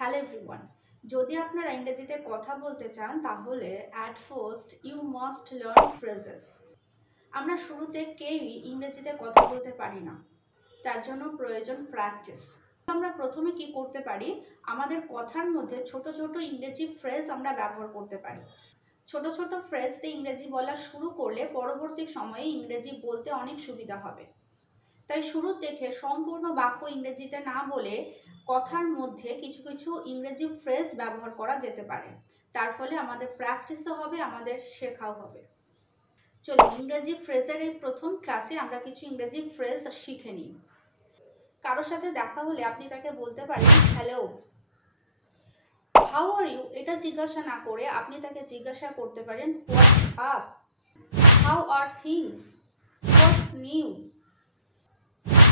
Hello everyone, যদি আপনারা ইংরেজিতে কথা বলতে চান তাহলে at first you must learn phrases. আমরা শুরুতে কেউই ইংরেজিতে কথা বলতে পারি না, তার জন্য প্রয়োজন প্র্যাকটিস। আমরা প্রথমে কি করতে পারি, আমাদের কথার মধ্যে ছোট ছোট ইংরেজি ফ্রেজ আমরা ব্যবহার করতে পারি। ছোট ছোট ফ্রেজ দিয়ে ইংরেজি বলা শুরু করলে পরবর্তী সময়ে ইংরেজি বলতে অনেক সুবিধা হবে। তাই শুরু থেকে সম্পূর্ণ বাক্য ইংরেজিতে না বলে কথার মধ্যে কিছু কিছু ইংরেজি ফ্রেজ ব্যবহার করা যেতে পারে। তার ফলে আমাদের প্র্যাকটিসও হবে, আমাদের শেখাও হবে। চলুন ইংরেজি ফ্রেজের এই প্রথম ক্লাসে আমরা কিছু ইংরেজি ফ্রেজ শিখে নিই। কারোর সাথে দেখা হলে আপনি তাকে বলতে পারেন হ্যালো, হাউ আর ইউ। এটা জিজ্ঞাসা না করে আপনি তাকে জিজ্ঞাসা করতে পারেন what's up, how are things, what's new,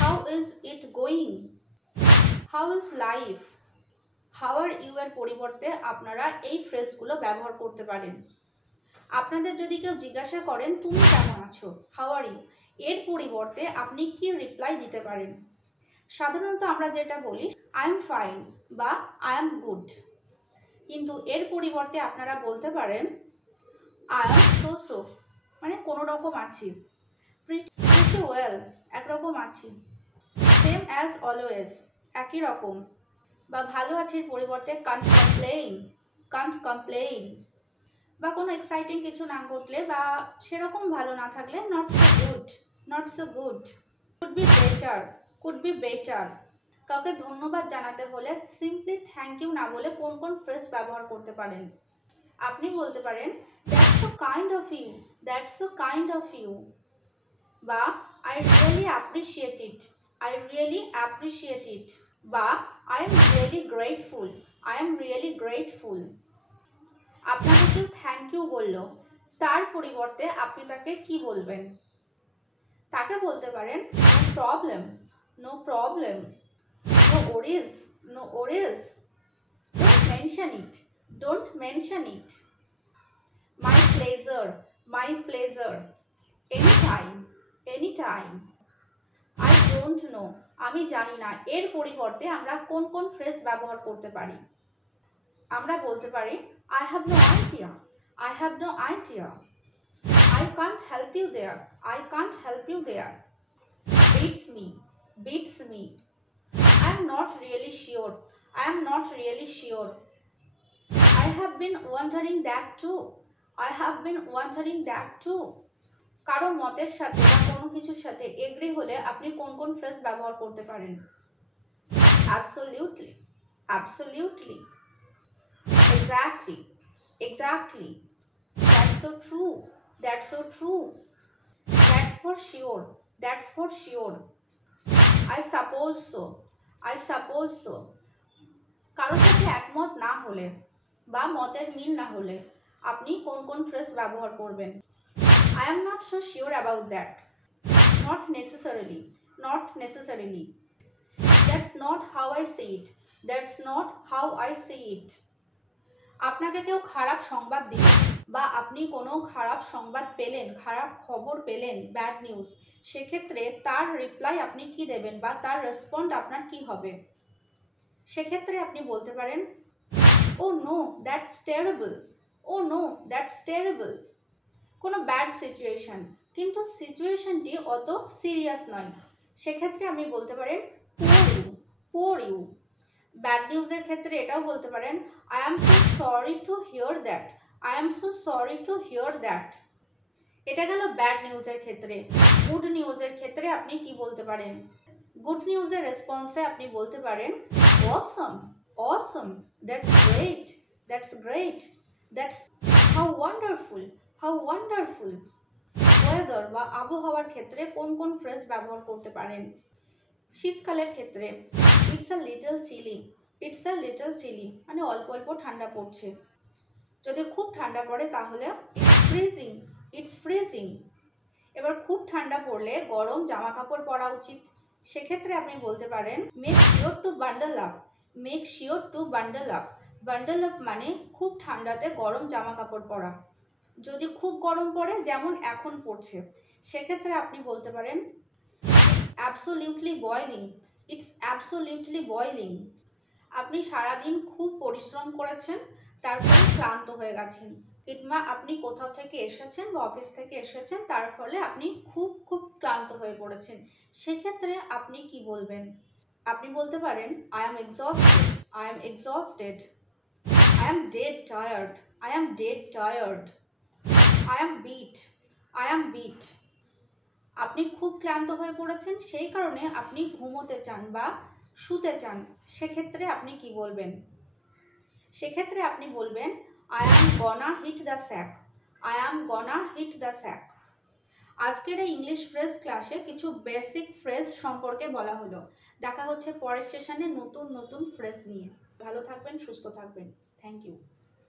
how is it going, how is life. How are you এর পরিবর্তে আপনারা এই ফ্রেজগুলো ব্যবহার করতে পারেন। আপনাদের যদি কেউ জিজ্ঞাসা করেন তুমি কেমন আছো, হাউ আর ইউ, এর পরিবর্তে আপনি কি রিপ্লাই দিতে পারেন। সাধারণত আমরা যেটা বলি আই এম ফাইন বা আই এম গুড, কিন্তু এর পরিবর্তে আপনারা বলতে পারেন আই এম সো সো, মানে কোনো রকম আছি। প্রিটি ওয়েল, একরকম আছি। সেম অ্যাজ অলওয়েজ, একই রকম। বা ভালো আছির পরিবর্তে কান্ট কমপ্লেইন, কান্ট কমপ্লেইন। বা কোনো এক্সাইটিং কিছু না ঘটলে বা সেরকম ভালো না থাকলে not so good, not so good. Could be better, could be better. কাউকে ধন্যবাদ জানাতে হলে সিম্পলি থ্যাংক ইউ না বলে কোন কোন ফ্রেজ ব্যবহার করতে পারেন। আপনি বলতে পারেন that's so kind of you, that's so kind of you. বা I really appreciate it, I really appreciate it. বা I am really grateful, I am really grateful. আপনাকে কেউ থ্যাংক ইউ বলল, তার পরিবর্তে আপনি তাকে কি বলবেন। তাকে বলতে পারেন no problem, no problem, no worries, no worries. Don't mention it, don't mention it. My pleasure, my pleasure. Any time, any time. I don't know, আমি জানি না, এর পরিবর্তে আমরা কোন কোন ফ্রেজ ব্যবহার করতে পারি। আমরা বলতে পারি I have no idea, I have no idea. I can't help you there, I can't help you there. Bits me, bits me. I am not really sure, I am not really sure. I have been wandering that two, I have been wandering that two. কারো মতের সাথে বা কোনো কিছুর সাথে agri হলে আপনি কোন কোন ফ্রেজ ব্যবহার করতে পারেন। Absolutely, absolutely. Exactly, exactly. That's so true, that's so true. That's for sure, that's for sure. I suppose so, I suppose so. কারোর সাথে একমত না হলে বা মতের মিল না হলে আপনি কোন কোন ফ্রেজ ব্যবহার করবেন। I am not so sure about that. Not necessarily, not necessarily. That's not how I see it. That's not how I see it. আপনাকে কেউ খারাপ সংবাদ দিল বা আপনি কোনো খারাপ সংবাদ পেলেন, খারাপ খবর পেলেন, ব্যাড নিউজ, সেক্ষেত্রে তার রিপ্লাই আপনি কি দেবেন বা তার রেসপন্ড আপনার কি হবে। সেক্ষেত্রে আপনি বলতে পারেন oh no that's terrible, oh no that's terrible. কোনো ব্যাড সিচুয়েশন, কিন্তু সিচুয়েশনটি অত সিরিয়াস নয়, সেক্ষেত্রে আপনি বলতে পারেন poor you, poor you. Bad নিউজের ক্ষেত্রে এটাও বলতে পারেন I am so sorry to hear that, I am so sorry to hear that. এটা গেল ব্যাড নিউজের ক্ষেত্রে। গুড নিউজের ক্ষেত্রে আপনি কি বলতে পারেন। গুড নিউজের রেসপন্সে আপনি বলতে পারেন awesome, awesome, that's great, that's great, that's how wonderful, how wonderful. Weather বা আবহাওয়ার ক্ষেত্রে কোন কোন ফ্রেজ ব্যবহার করতে পারেন। শীতকালের ক্ষেত্রে it's a little chilly, it's a little chilly, মানে অল্প অল্প ঠান্ডা পড়ছে। যদি খুব ঠান্ডা পড়ে তাহলে ইটস ফ্রিজিং, ইটস ফ্রিজিং। এবার খুব ঠান্ডা পড়লে গরম জামা কাপড় পরা উচিত, সেক্ষেত্রে আপনি বলতে পারেন make sure to bundle up, make sure to bundle up. Bundle up মানে খুব ঠান্ডাতে গরম জামা কাপড় পরা। যদি খুব গরম পড়ে যেমন এখন পড়ছে, সেক্ষেত্রে আপনি বলতে পারেন absolutely boiling, it's absolutely boiling. আপনি সারাদিন খুব পরিশ্রম করেছেন, তারপরে ক্লান্ত হয়ে গেছেন, কিংবা আপনি কোথাও থেকে এসেছেন বা অফিস থেকে এসেছেন, তার ফলে আপনি খুব খুব ক্লান্ত হয়ে পড়েছেন। সেক্ষেত্রে আপনি কি বলবেন? আপনি বলতে পারেন I am exhausted, I am exhausted, I am dead tired, I am dead tired, I am beat, I am beat. আপনি খুব ক্লান্ত হয়ে পড়েছেন, সেই কারণে আপনি ঘুমোতে চান বা শুতে চান। সেক্ষেত্রে আপনি কি বলবেন? সেক্ষেত্রে আপনি বলবেন I am gonna hit the sack, I am gonna hit the sack. আজকের এই ইংলিশ ফ্রেজ ক্লাসে কিছু বেসিক ফ্রেজ সম্পর্কে বলা হলো। দেখা হচ্ছে পরের সেশনে নতুন নতুন ফ্রেজ নিয়ে। ভালো থাকবেন, সুস্থ থাকবেন। Thank you.